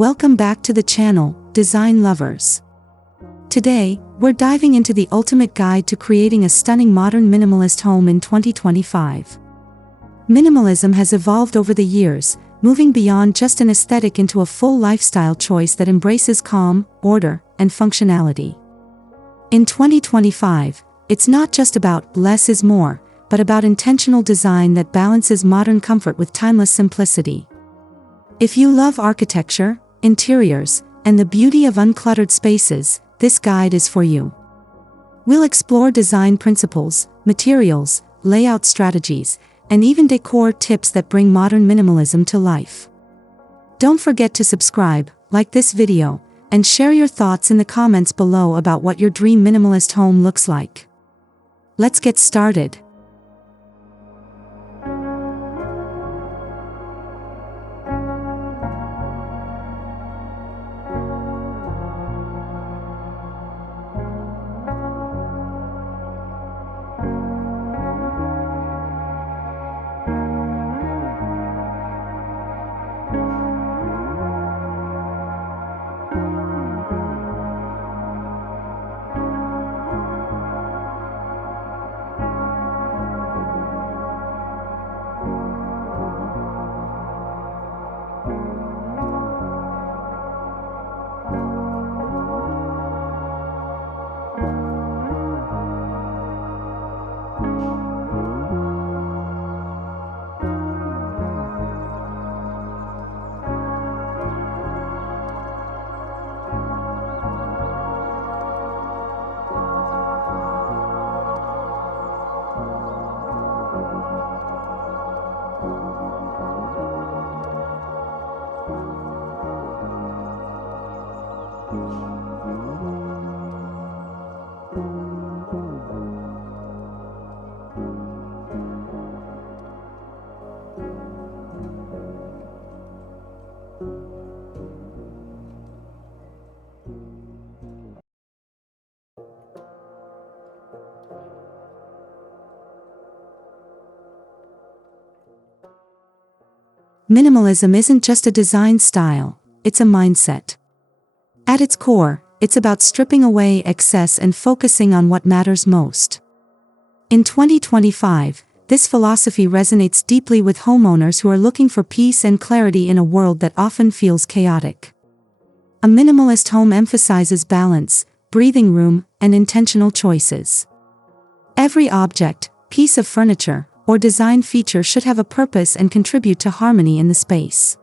Welcome back to the channel, Design Lovers. Today, we're diving into the ultimate guide to creating a stunning modern minimalist home in 2025. Minimalism has evolved over the years, moving beyond just an aesthetic into a full lifestyle choice that embraces calm, order, and functionality. In 2025, it's not just about less is more, but about intentional design that balances modern comfort with timeless simplicity. If you love architecture, interiors, and the beauty of uncluttered spaces, this guide is for you. We'll explore design principles, materials, layout strategies, and even decor tips that bring modern minimalism to life. Don't forget to subscribe, like this video, and share your thoughts in the comments below about what your dream minimalist home looks like. Let's get started. Minimalism isn't just a design style, it's a mindset. At its core, it's about stripping away excess and focusing on what matters most. In 2025, this philosophy resonates deeply with homeowners who are looking for peace and clarity in a world that often feels chaotic. A minimalist home emphasizes balance, breathing room, and intentional choices. Every object, piece of furniture, or design feature should have a purpose and contribute to harmony in the space.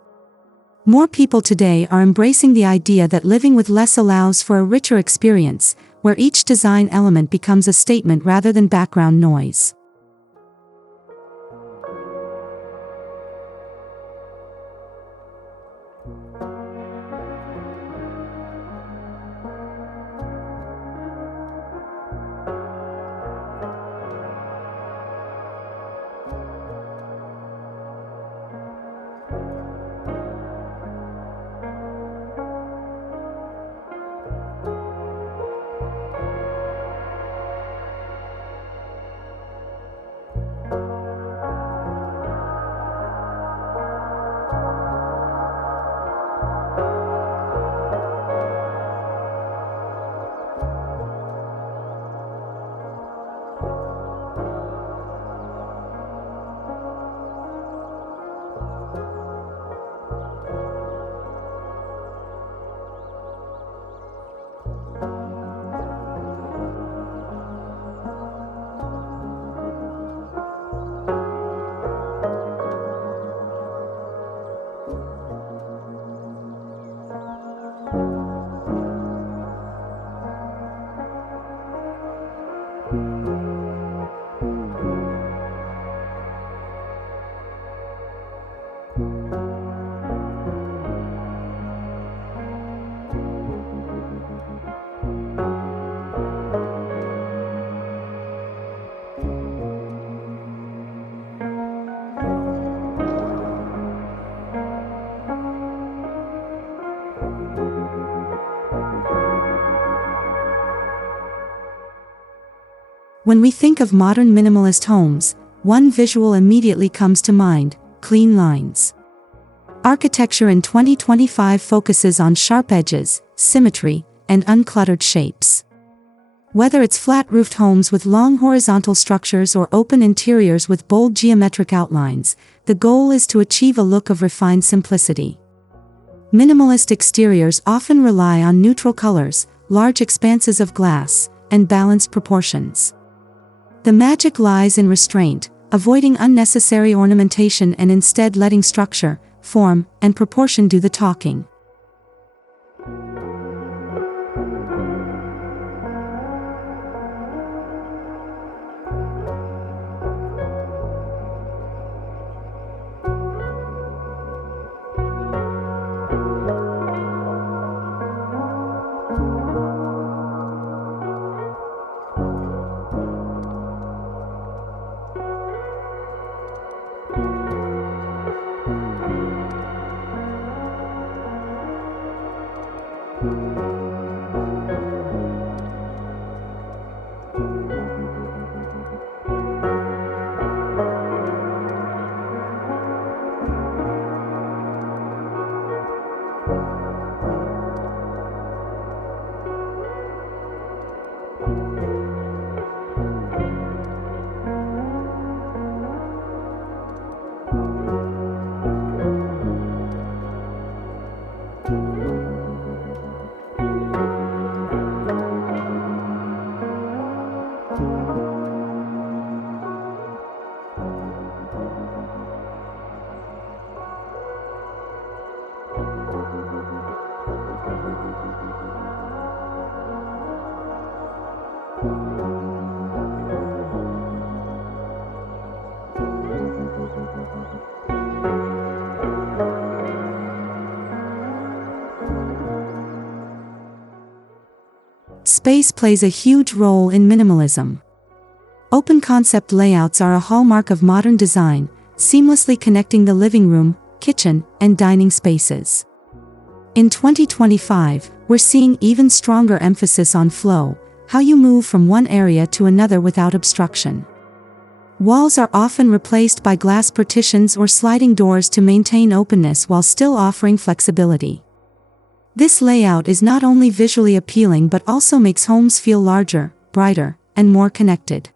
More people today are embracing the idea that living with less allows for a richer experience, where each design element becomes a statement rather than background noise. When we think of modern minimalist homes, one visual immediately comes to mind: clean lines. Architecture in 2025 focuses on sharp edges, symmetry, and uncluttered shapes. Whether it's flat-roofed homes with long horizontal structures or open interiors with bold geometric outlines, the goal is to achieve a look of refined simplicity. Minimalist exteriors often rely on neutral colors, large expanses of glass, and balanced proportions. The magic lies in restraint, avoiding unnecessary ornamentation and instead letting structure, form, and proportion do the talking. Space plays a huge role in minimalism. Open concept layouts are a hallmark of modern design, seamlessly connecting the living room, kitchen, and dining spaces. In 2025, we're seeing even stronger emphasis on flow, how you move from one area to another without obstruction. Walls are often replaced by glass partitions or sliding doors to maintain openness while still offering flexibility. This layout is not only visually appealing but also makes homes feel larger, brighter, and more connected.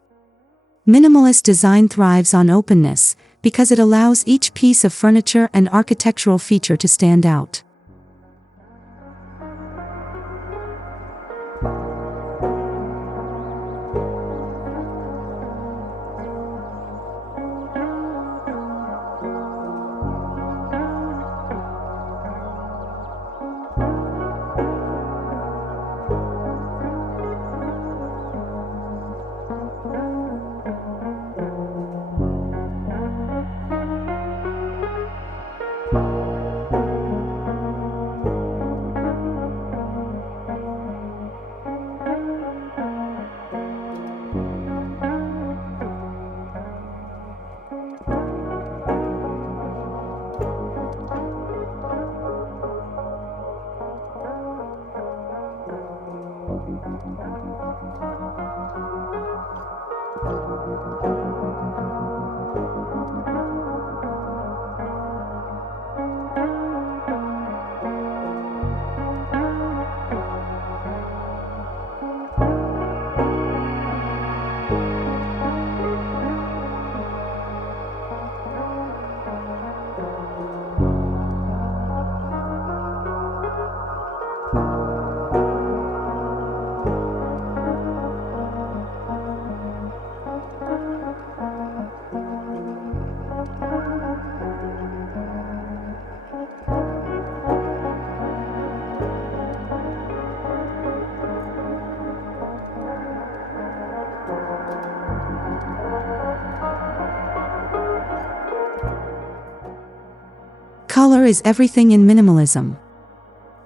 Minimalist design thrives on openness because it allows each piece of furniture and architectural feature to stand out. Color is everything in minimalism.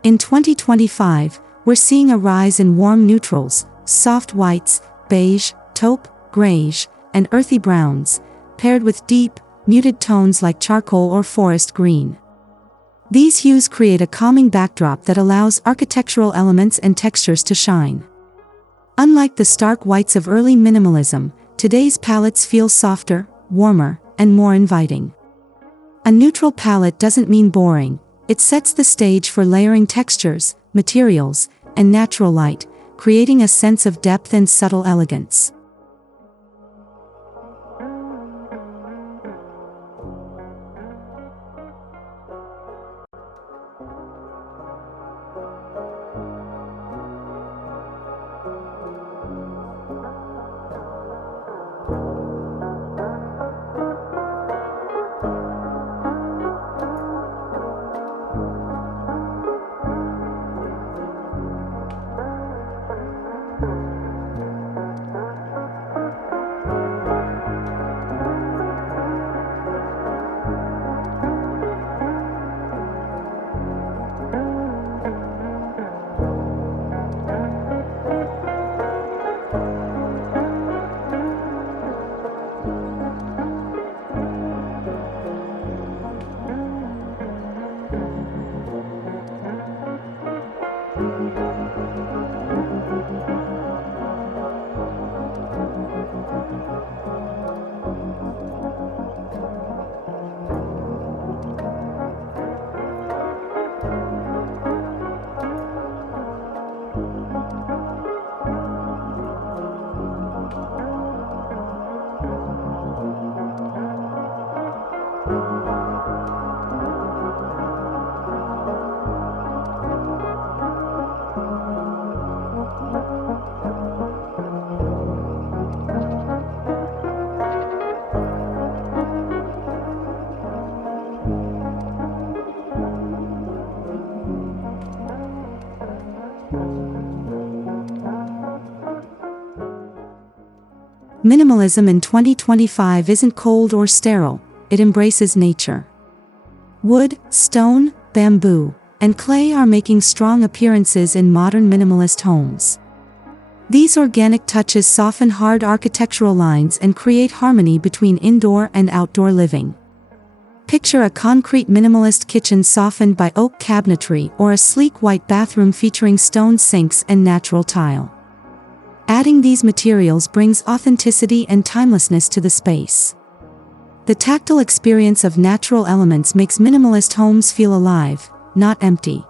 In 2025, we're seeing a rise in warm neutrals, soft whites, beige, taupe, grayish, and earthy browns, paired with deep, muted tones like charcoal or forest green. These hues create a calming backdrop that allows architectural elements and textures to shine. Unlike the stark whites of early minimalism, today's palettes feel softer, warmer, and more inviting. A neutral palette doesn't mean boring, it sets the stage for layering textures, materials, and natural light, creating a sense of depth and subtle elegance. Minimalism in 2025 isn't cold or sterile, it embraces nature. Wood, stone, bamboo, and clay are making strong appearances in modern minimalist homes. These organic touches soften hard architectural lines and create harmony between indoor and outdoor living. Picture a concrete minimalist kitchen softened by oak cabinetry or a sleek white bathroom featuring stone sinks and natural tile. Adding these materials brings authenticity and timelessness to the space. The tactile experience of natural elements makes minimalist homes feel alive, not empty.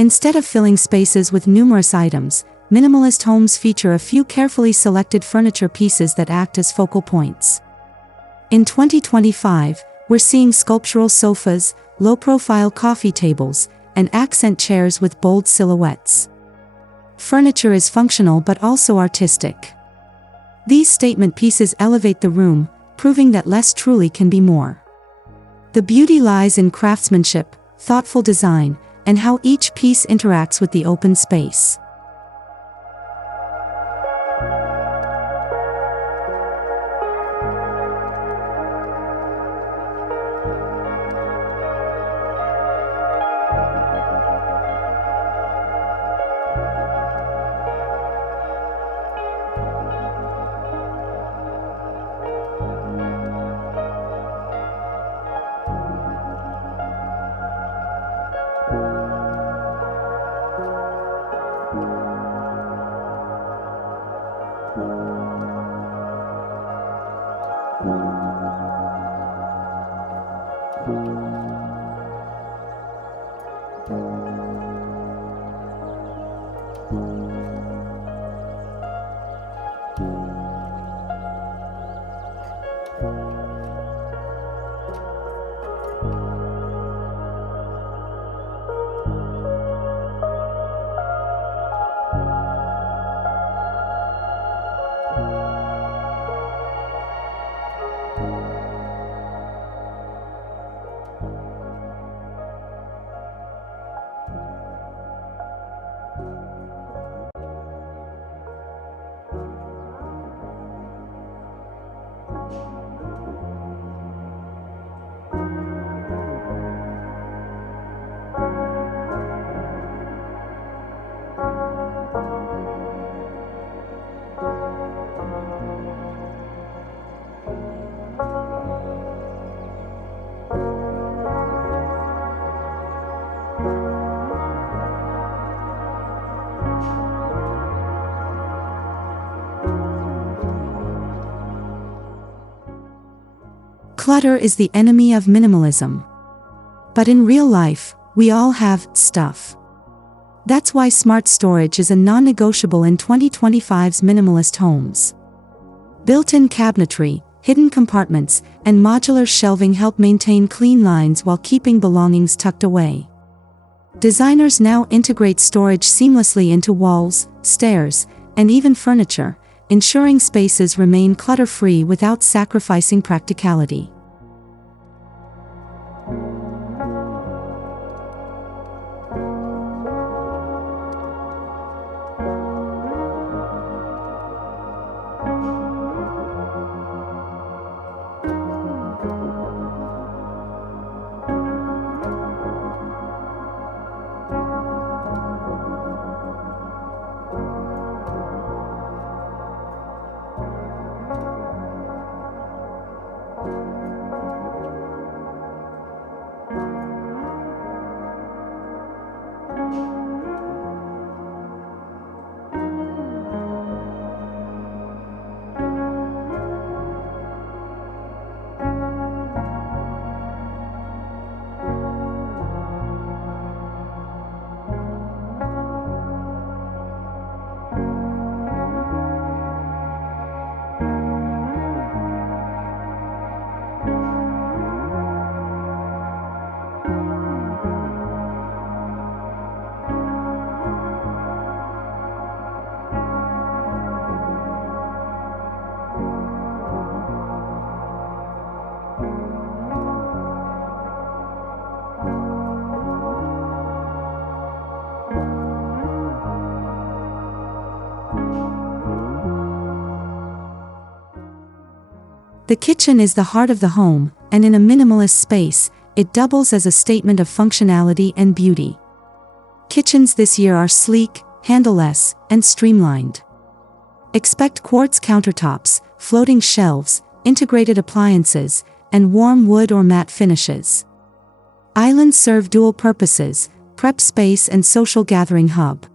Instead of filling spaces with numerous items, minimalist homes feature a few carefully selected furniture pieces that act as focal points. In 2025, we're seeing sculptural sofas, low-profile coffee tables, and accent chairs with bold silhouettes. Furniture is functional but also artistic. These statement pieces elevate the room, proving that less truly can be more. The beauty lies in craftsmanship, thoughtful design, and how each piece interacts with the open space. Clutter is the enemy of minimalism. But in real life, we all have stuff. That's why smart storage is a non-negotiable in 2025's minimalist homes. Built-in cabinetry, hidden compartments, and modular shelving help maintain clean lines while keeping belongings tucked away. Designers now integrate storage seamlessly into walls, stairs, and even furniture, ensuring spaces remain clutter-free without sacrificing practicality. The kitchen is the heart of the home, and in a minimalist space, it doubles as a statement of functionality and beauty. Kitchens this year are sleek, handleless, and streamlined. Expect quartz countertops, floating shelves, integrated appliances, and warm wood or matte finishes. Islands serve dual purposes: prep space and social gathering hub.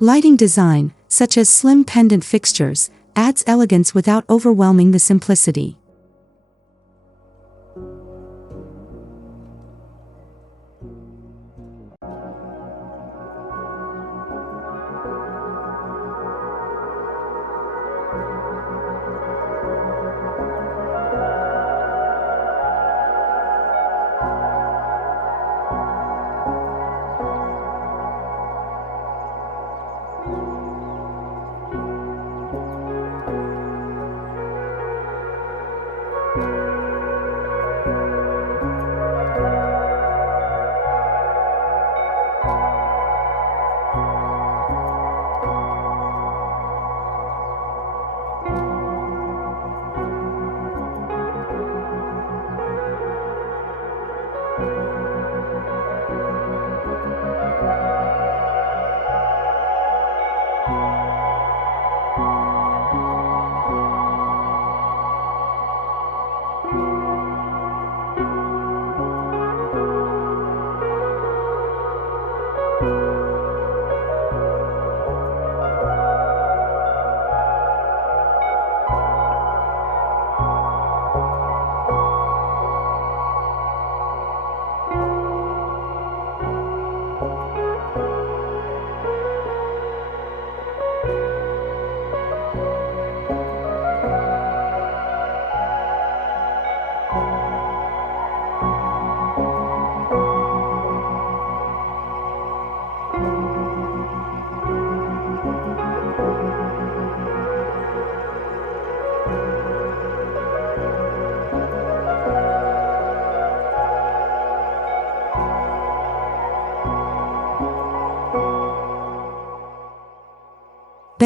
Lighting design, such as slim pendant fixtures, adds elegance without overwhelming the simplicity.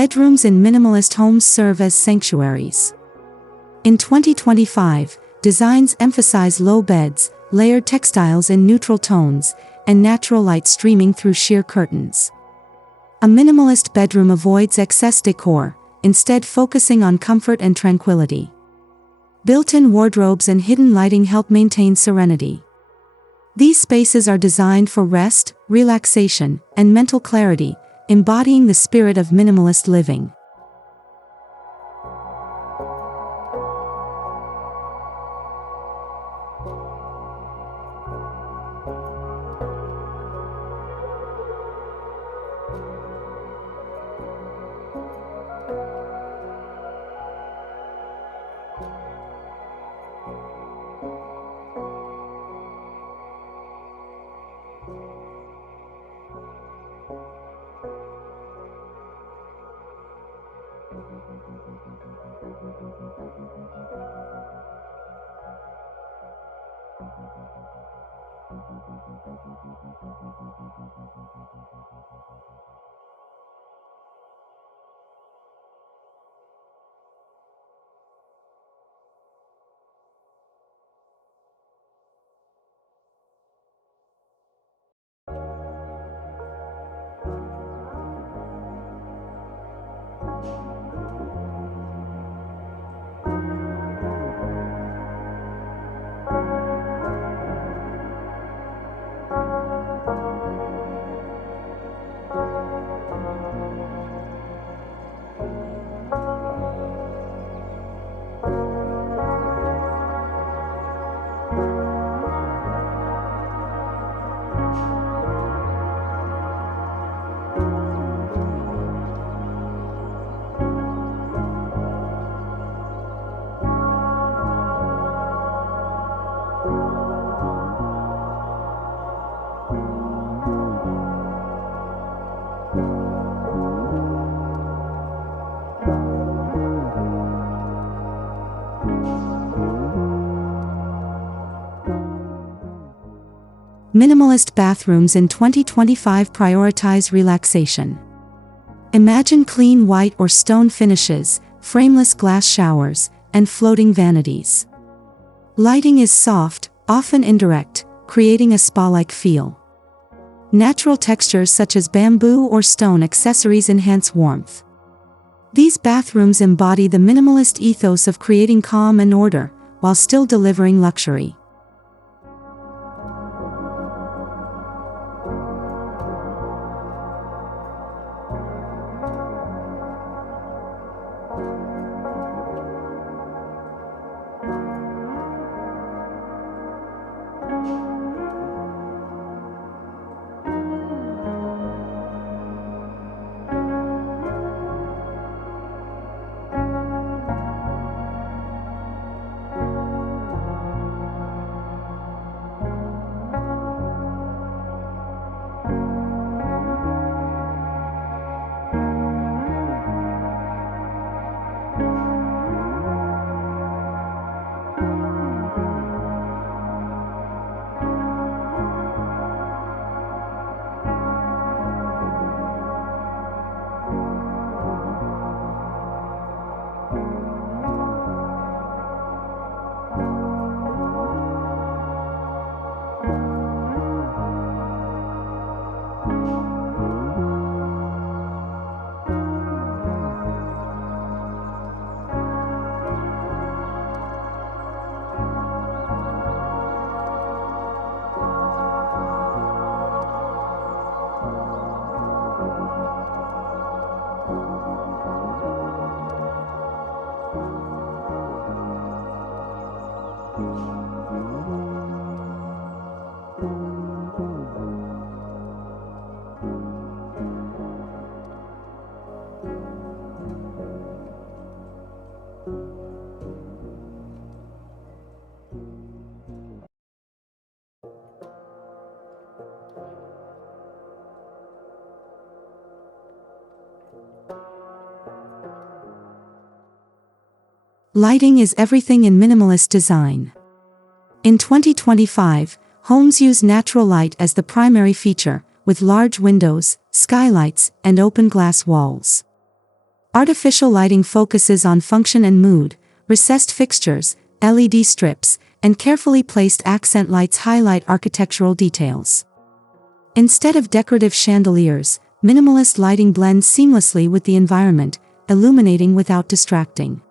Bedrooms in minimalist homes serve as sanctuaries. In 2025, designs emphasize low beds, layered textiles in neutral tones, and natural light streaming through sheer curtains. A minimalist bedroom avoids excess decor, instead focusing on comfort and tranquility. Built-in wardrobes and hidden lighting help maintain serenity. These spaces are designed for rest, relaxation, and mental clarity, embodying the spirit of minimalist living. Minimalist bathrooms in 2025 prioritize relaxation. Imagine clean white or stone finishes, frameless glass showers, and floating vanities. Lighting is soft, often indirect, creating a spa-like feel. Natural textures such as bamboo or stone accessories enhance warmth. These bathrooms embody the minimalist ethos of creating calm and order, while still delivering luxury. Lighting is everything in minimalist design. In 2025, homes use natural light as the primary feature, with large windows, skylights, and open glass walls. Artificial lighting focuses on function and mood. Recessed fixtures, LED strips, and carefully placed accent lights highlight architectural details. Instead of decorative chandeliers, minimalist lighting blends seamlessly with the environment, illuminating without distracting.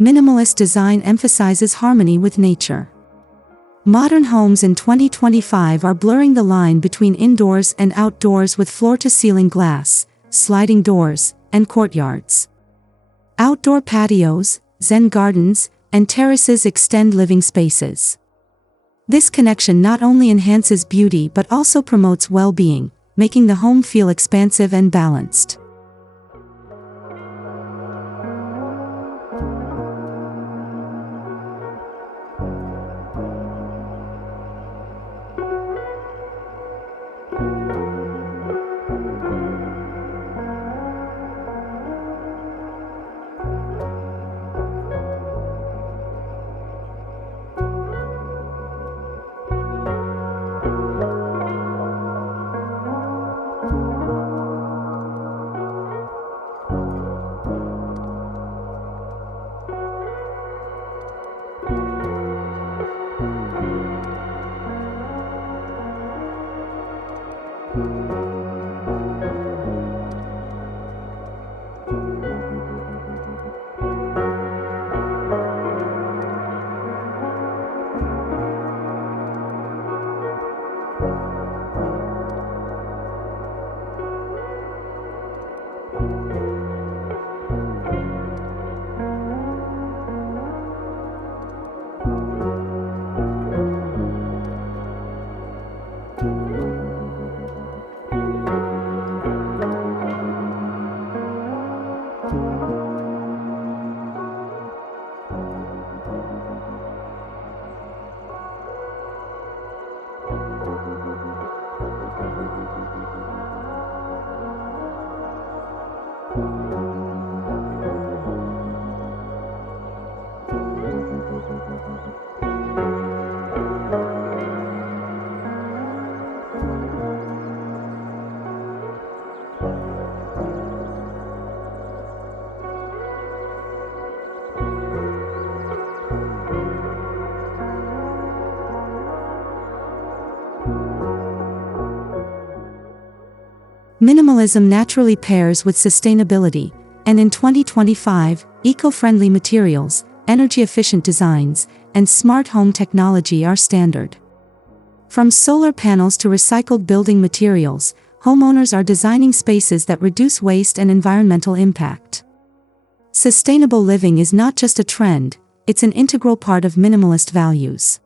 Minimalist design emphasizes harmony with nature. Modern homes in 2025 are blurring the line between indoors and outdoors with floor-to-ceiling glass, sliding doors, and courtyards. Outdoor patios, zen gardens, and terraces extend living spaces. This connection not only enhances beauty but also promotes well-being, making the home feel expansive and balanced. Minimalism naturally pairs with sustainability, and in 2025, eco-friendly materials, energy-efficient designs, and smart home technology are standard. From solar panels to recycled building materials, homeowners are designing spaces that reduce waste and environmental impact. Sustainable living is not just a trend, it's an integral part of minimalist values.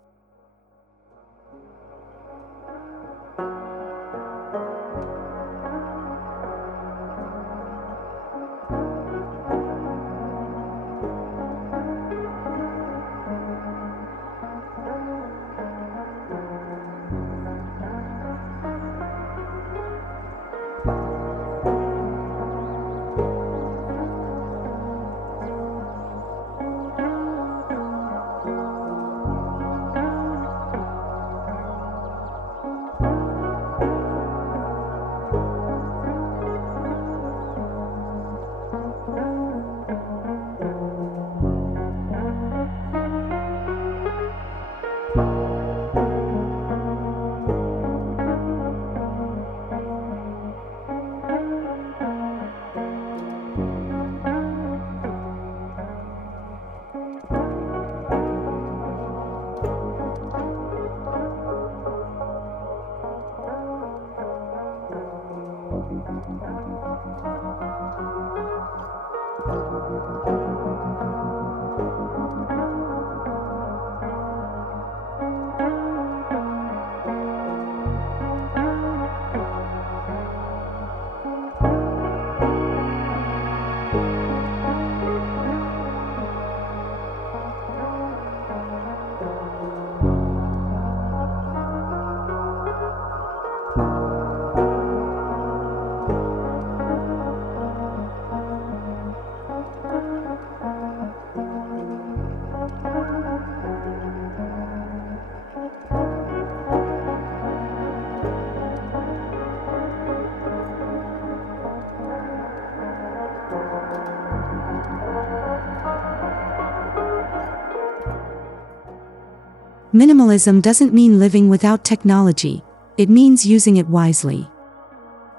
Minimalism doesn't mean living without technology, it means using it wisely.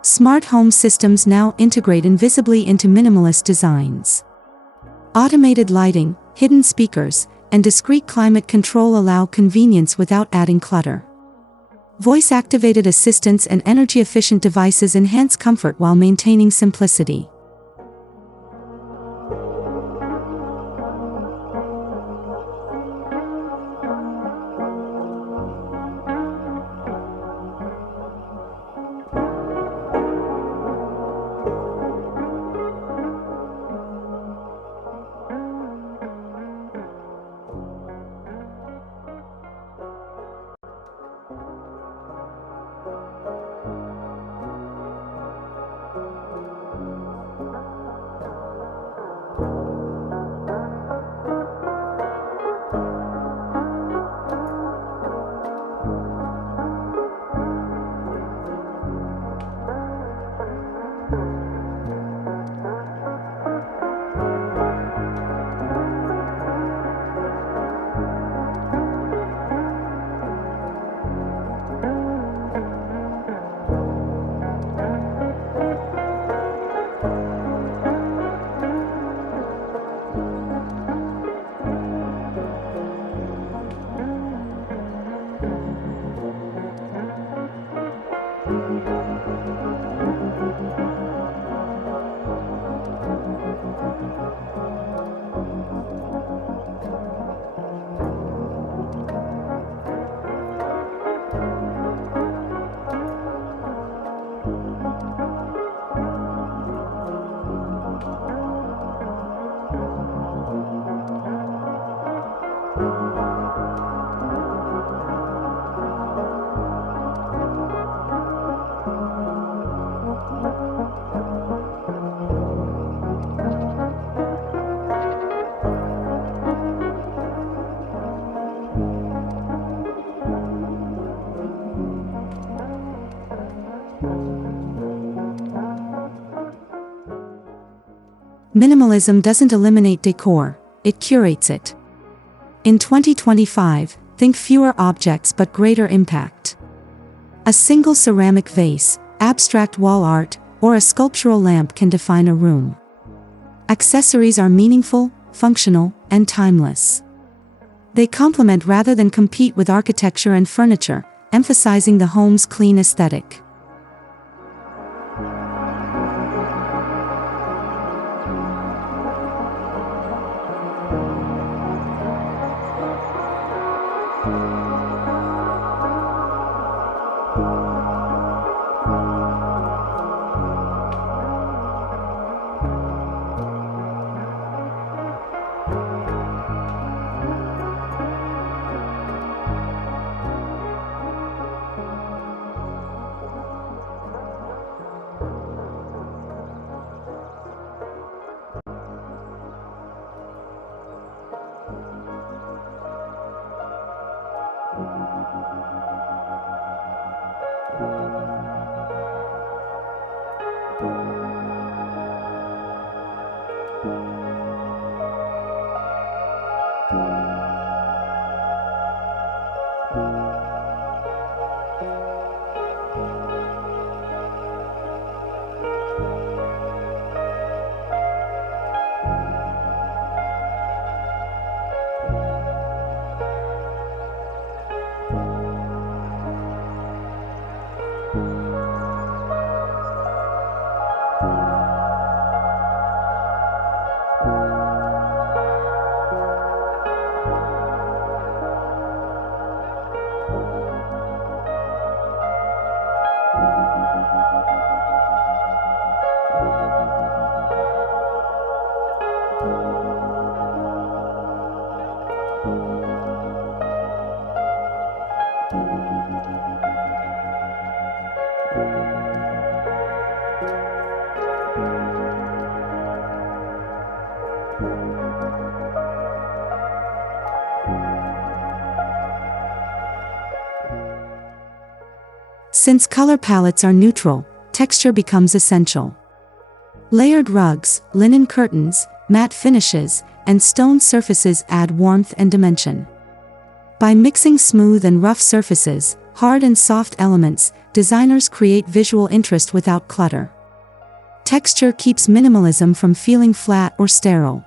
Smart home systems now integrate invisibly into minimalist designs. Automated lighting, hidden speakers, and discrete climate control allow convenience without adding clutter. Voice-activated assistants and energy-efficient devices enhance comfort while maintaining simplicity. Minimalism doesn't eliminate decor, it curates it. In 2025, think fewer objects but greater impact. A single ceramic vase, abstract wall art, or a sculptural lamp can define a room. Accessories are meaningful, functional, and timeless. They complement rather than compete with architecture and furniture, emphasizing the home's clean aesthetic. Since color palettes are neutral, texture becomes essential. Layered rugs, linen curtains, matte finishes, and stone surfaces add warmth and dimension. By mixing smooth and rough surfaces, hard and soft elements, designers create visual interest without clutter. Texture keeps minimalism from feeling flat or sterile.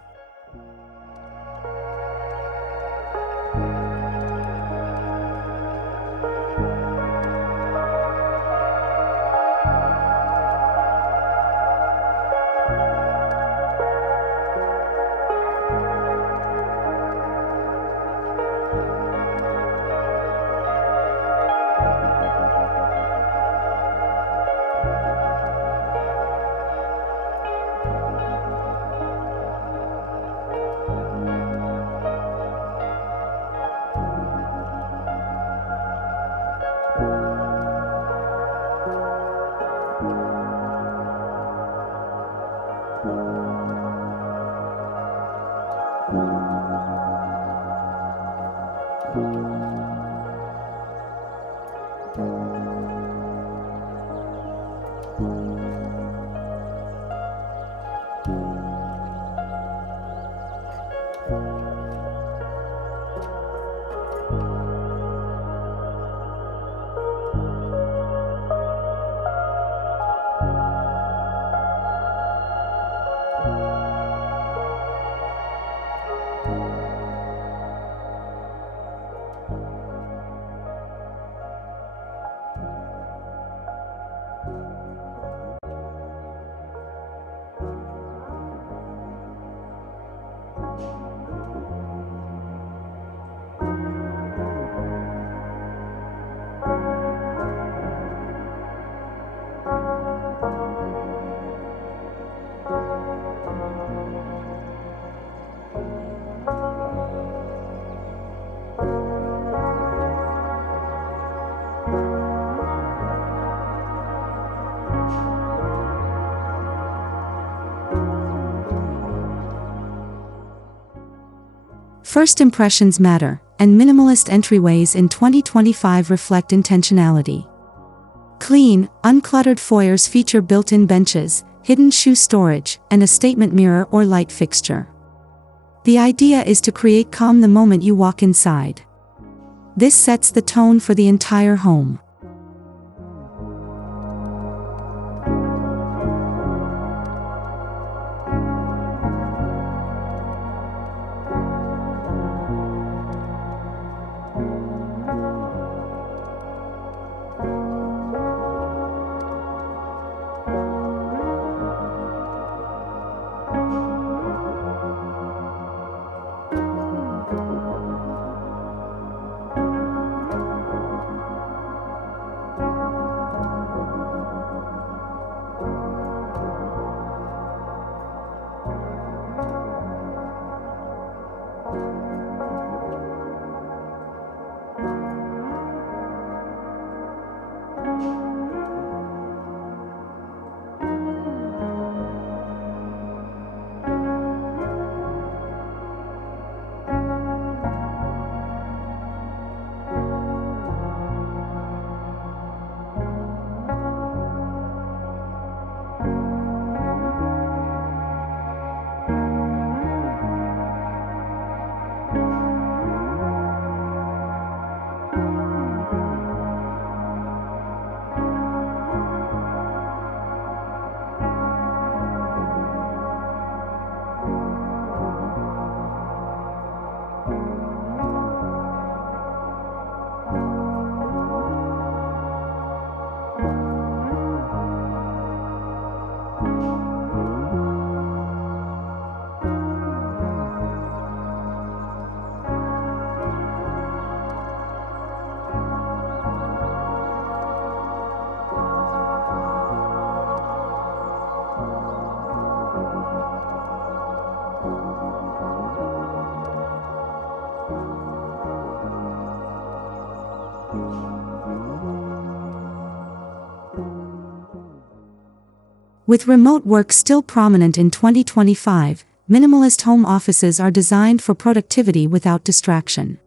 First impressions matter, and minimalist entryways in 2025 reflect intentionality. Clean, uncluttered foyers feature built-in benches, hidden shoe storage, and a statement mirror or light fixture. The idea is to create calm the moment you walk inside. This sets the tone for the entire home. With remote work still prominent in 2025, minimalist home offices are designed for productivity without distraction.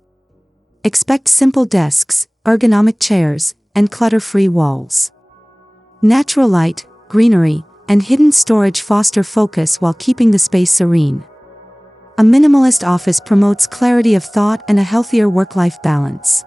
Expect simple desks, ergonomic chairs, and clutter-free walls. Natural light, greenery, and hidden storage foster focus while keeping the space serene. A minimalist office promotes clarity of thought and a healthier work-life balance.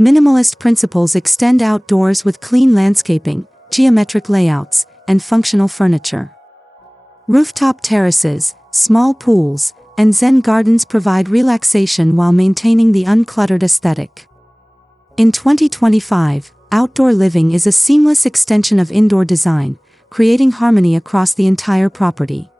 Minimalist principles extend outdoors with clean landscaping, geometric layouts, and functional furniture. Rooftop terraces, small pools, and Zen gardens provide relaxation while maintaining the uncluttered aesthetic. In 2025, outdoor living is a seamless extension of indoor design, creating harmony across the entire property.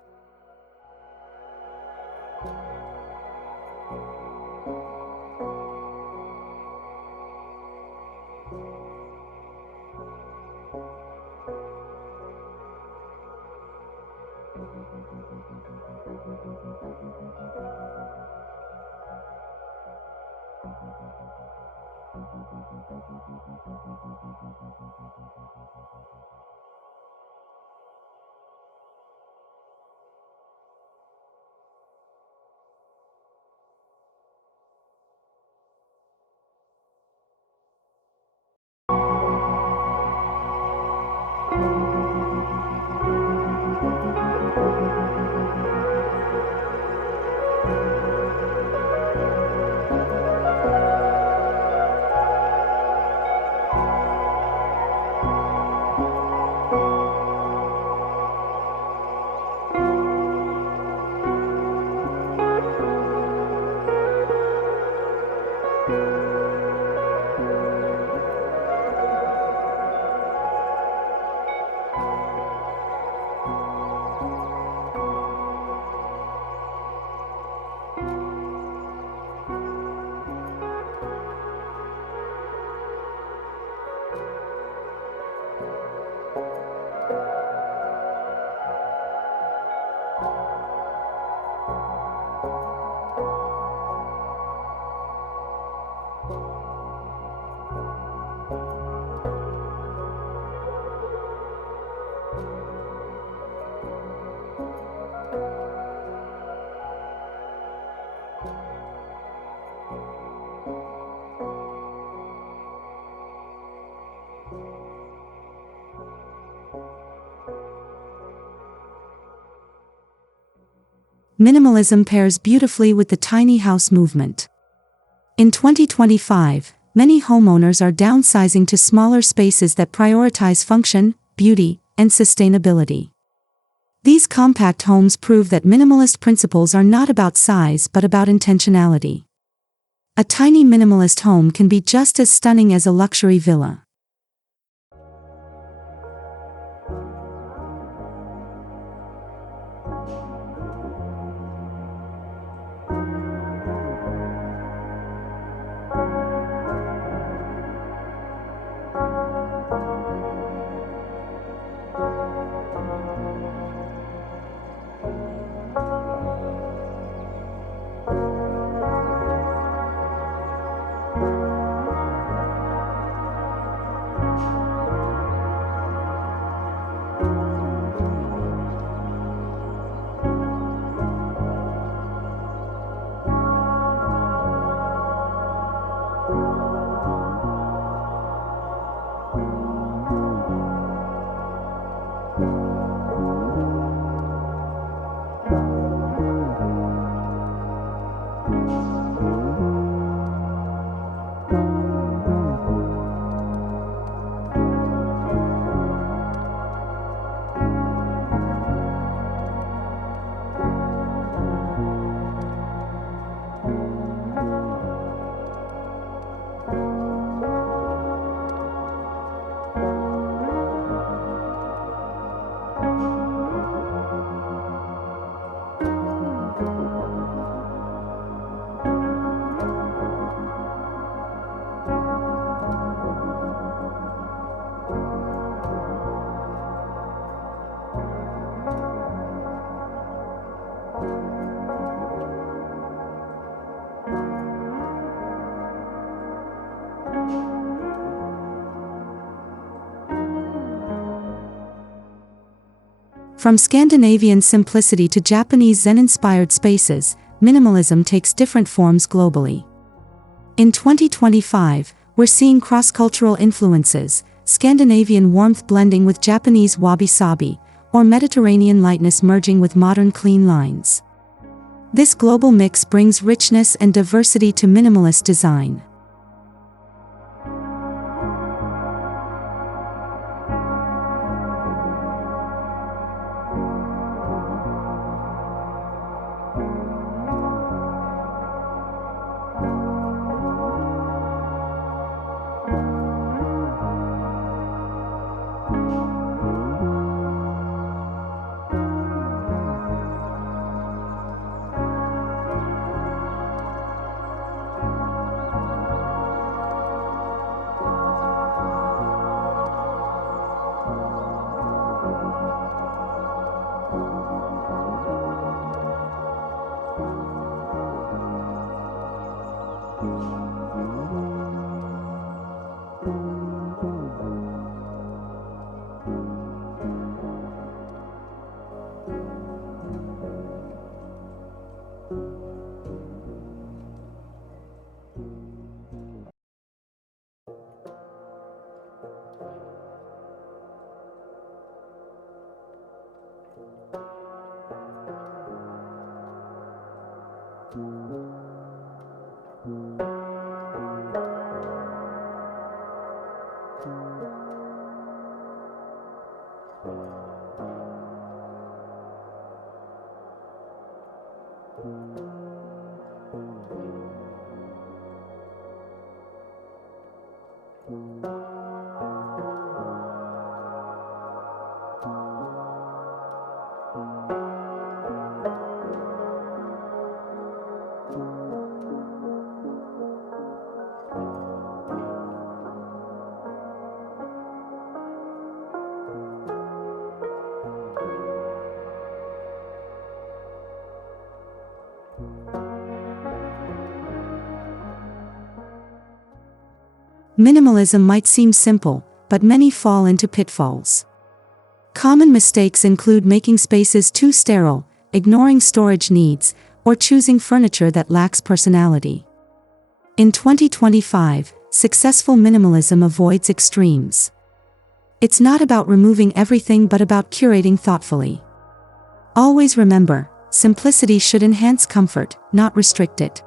Minimalism pairs beautifully with the tiny house movement. In 2025, many homeowners are downsizing to smaller spaces that prioritize function, beauty, and sustainability. These compact homes prove that minimalist principles are not about size but about intentionality. A tiny minimalist home can be just as stunning as a luxury villa. From Scandinavian simplicity to Japanese Zen-inspired spaces, minimalism takes different forms globally. In 2025, we're seeing cross-cultural influences, Scandinavian warmth blending with Japanese wabi-sabi, or Mediterranean lightness merging with modern clean lines. This global mix brings richness and diversity to minimalist design. Minimalism might seem simple, but many fall into pitfalls. Common mistakes include making spaces too sterile, ignoring storage needs, or choosing furniture that lacks personality. In 2025, successful minimalism avoids extremes. It's not about removing everything but about curating thoughtfully. Always remember, simplicity should enhance comfort, not restrict it.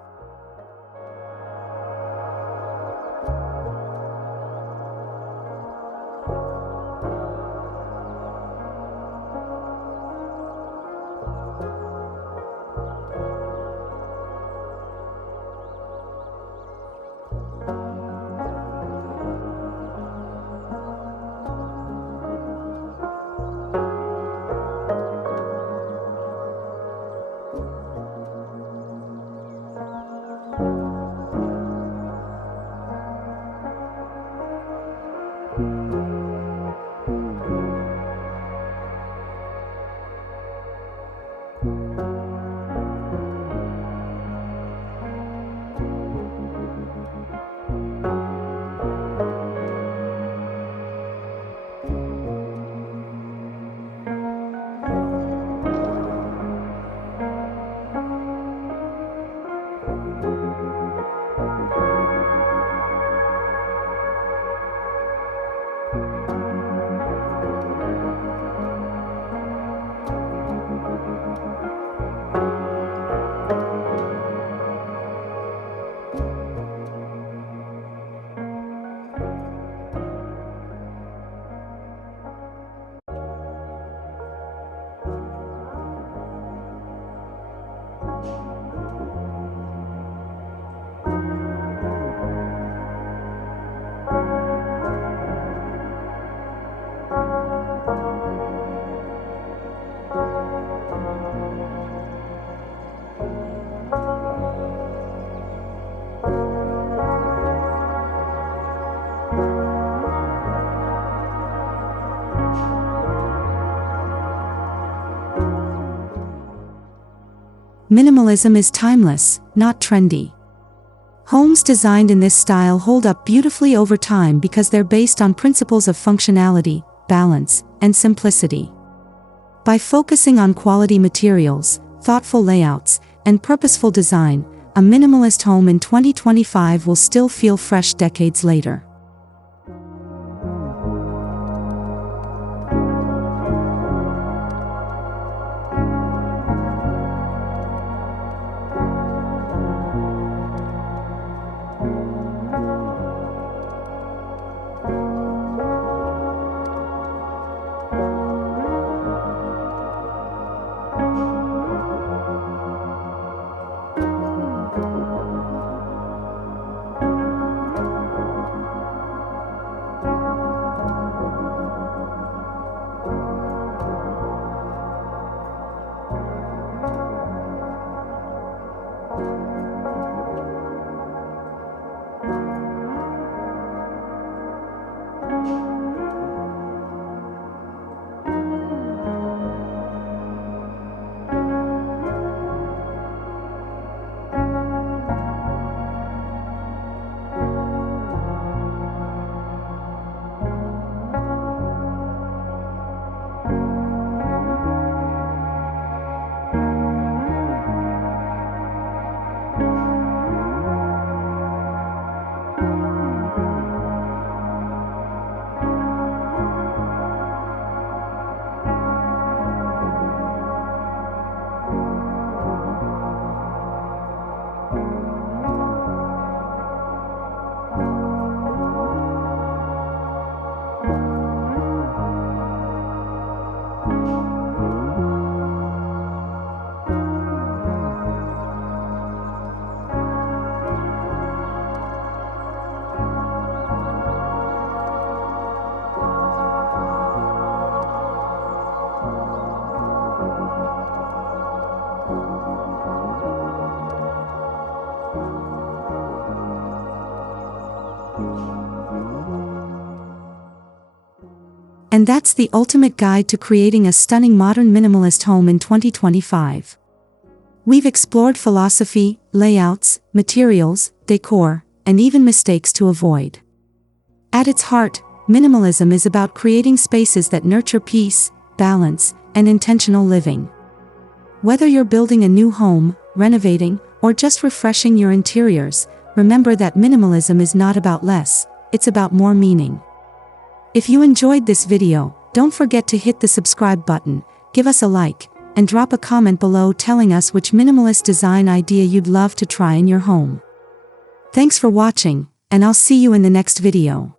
Minimalism is timeless, not trendy. Homes designed in this style hold up beautifully over time because they're based on principles of functionality, balance, and simplicity. By focusing on quality materials, thoughtful layouts, and purposeful design, a minimalist home in 2025 will still feel fresh decades later. And that's the ultimate guide to creating a stunning modern minimalist home in 2025. We've explored philosophy, layouts, materials, decor, and even mistakes to avoid. At its heart, minimalism is about creating spaces that nurture peace, balance, and intentional living. Whether you're building a new home, renovating, or just refreshing your interiors, remember that minimalism is not about less, it's about more meaning. If you enjoyed this video, don't forget to hit the subscribe button, give us a like, and drop a comment below telling us which minimalist design idea you'd love to try in your home. Thanks for watching, and I'll see you in the next video.